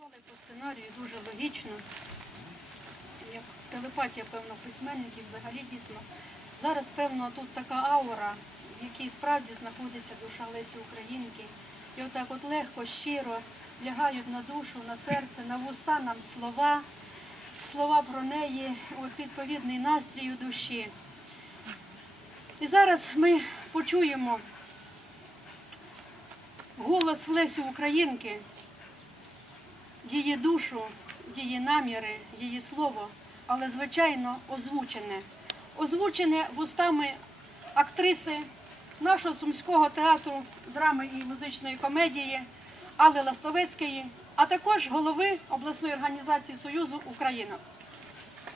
Склали по сценарію дуже логічно. Як телепатія, певно, письменників взагалі дійсно. Зараз, певно, тут така аура, в якій справді знаходиться душа Лесі Українки. І отак от легко, щиро лягають на душу, на серце, на вуста нам слова, слова про неї, от відповідний настрій у душі. І зараз ми почуємо голос Лесі Українки, її душу, її наміри, її слово, але звичайно озвучене. Озвучене вустами актриси нашого сумського театру драми і музичної комедії Алли Ластовецької, а також голови обласної організації Союзу Україна.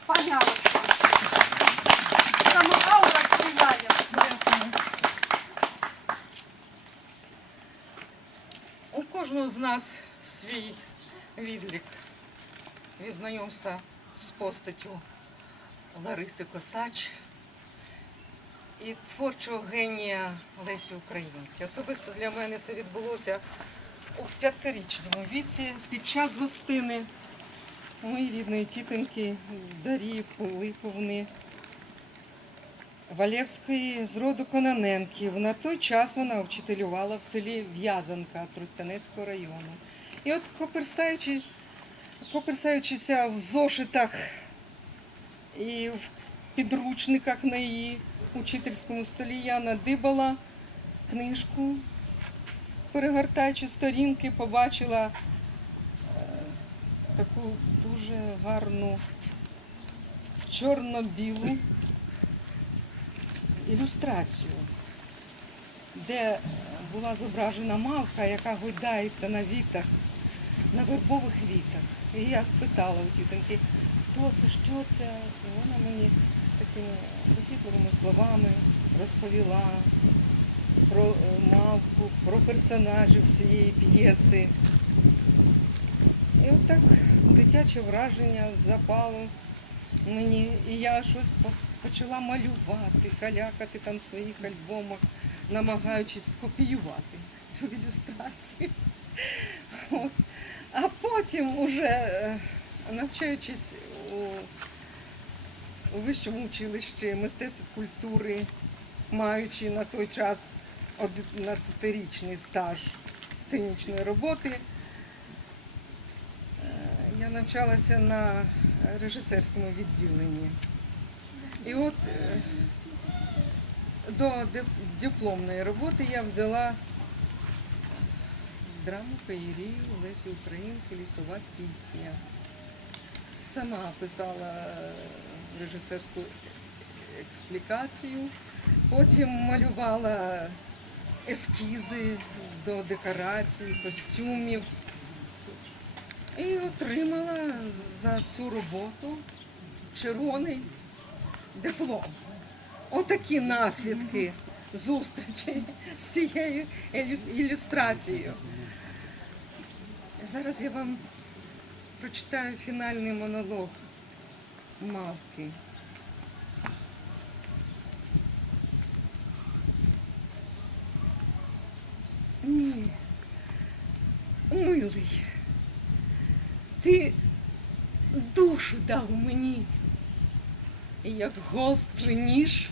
Пані Аллочко, саме аура. У кожного з нас свій відлік. Відзнайомся з постаттю Лариси Косач і творчого генія Лесі Українки. Особисто для мене це відбулося у п'ятирічному віці під час гостини моєї рідної тітоньки Дарії Пилиповни. Валєвської з роду Кононенків. На той час вона вчителювала в селі В'язанка Тростянецького району. І от коперсаючи, коперсаючися в зошитах і в підручниках на її учительському столі, я надибала книжку, перегортаючи сторінки, побачила е, таку дуже гарну чорно-білу ілюстрацію, де була зображена мавка, яка гойдається на вітах, на вербових вітах. І я спитала у тітоньки, хто це, що це? І вона мені такими дохідливими словами розповіла про е, мавку, про персонажів цієї п'єси. І отак дитяче враження запало мені, і я щось почала малювати, калякати там в своїх альбомах, намагаючись скопіювати цю ілюстрацію. А потім, уже е, навчаючись у, у вищому училищі мистецтв культури, маючи на той час 11-річний стаж сценічної роботи, е, я навчалася на режисерському відділенні. І от е, до дипломної роботи я взяла драму феєрію Лесі Українки Лісова пісня. Сама писала е, режисерську експлікацію, потім малювала ескізи до декорацій, костюмів. І отримала за цю роботу червоний диплом. Отакі наслідки зустрічі з цією ілюстрацією. Зараз я вам прочитаю фінальний монолог мавки. Ні, милий, ти душу дав мені як гострий ніж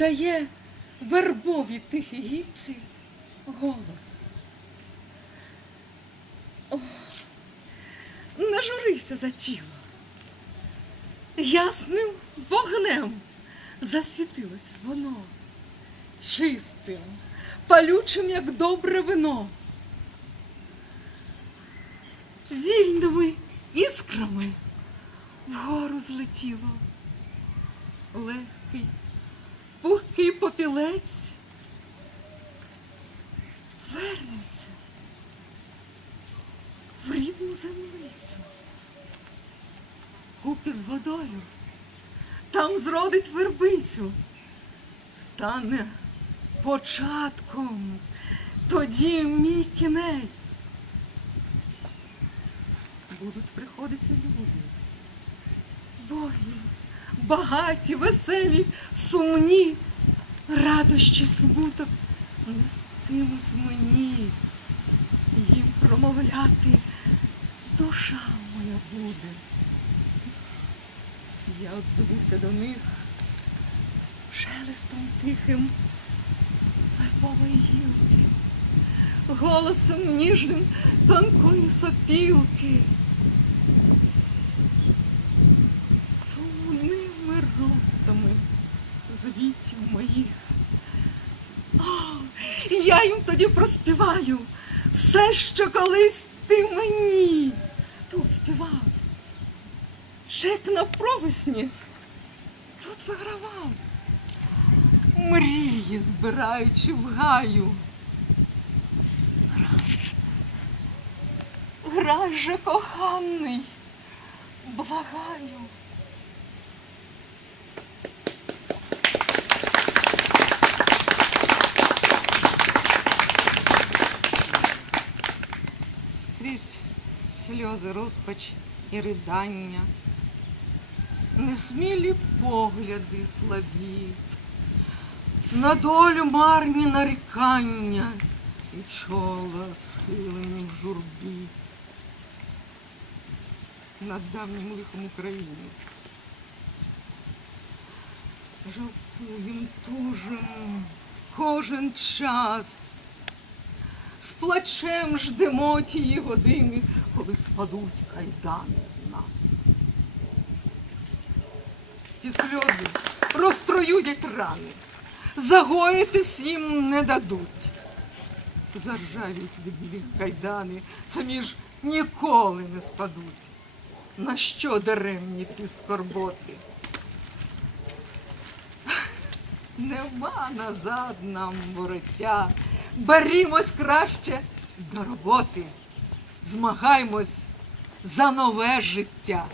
дає вербові тихій гілці голос. О, не журися за тіло. Ясним вогнем засвітилось воно, чистим, палючим, як добре вино. Вільними іскрами вгору злетіло. Легкий, пухкий попілець вернеться в рідну землицю. Купі з водою, там зродить вербицю, стане початком, тоді мій кінець. Будуть приходити люди Богі, багаті, веселі, сумні, радощі, смуток нестимуть мені, їм промовляти душа моя буде. Я отзовуся до них шелестом тихим вербової гілки, голосом ніжним тонкої сопілки. Сумними звітів моїх. О, я їм тоді проспіваю все, що колись ти мені тут співав. Ще на провесні тут вигравав. Мрії збираючи в гаю. Грай же, коханий, благаю. Сльози, розпач і ридання, несмілі погляди слабі, на долю марні нарікання і чола схилені в журбі над давнім лихом України. Жалкуєм тужим кожен час. З плачем ждемо тії години, коли спадуть кайдани з нас. Ті сльози розтроюють рани, загоїтись їм не дадуть. Заржавіють від них кайдани, самі ж ніколи не спадуть. На що даремні ті скорботи? Нема назад нам вороття. Берімось краще до роботи. Змагаймось за нове життя.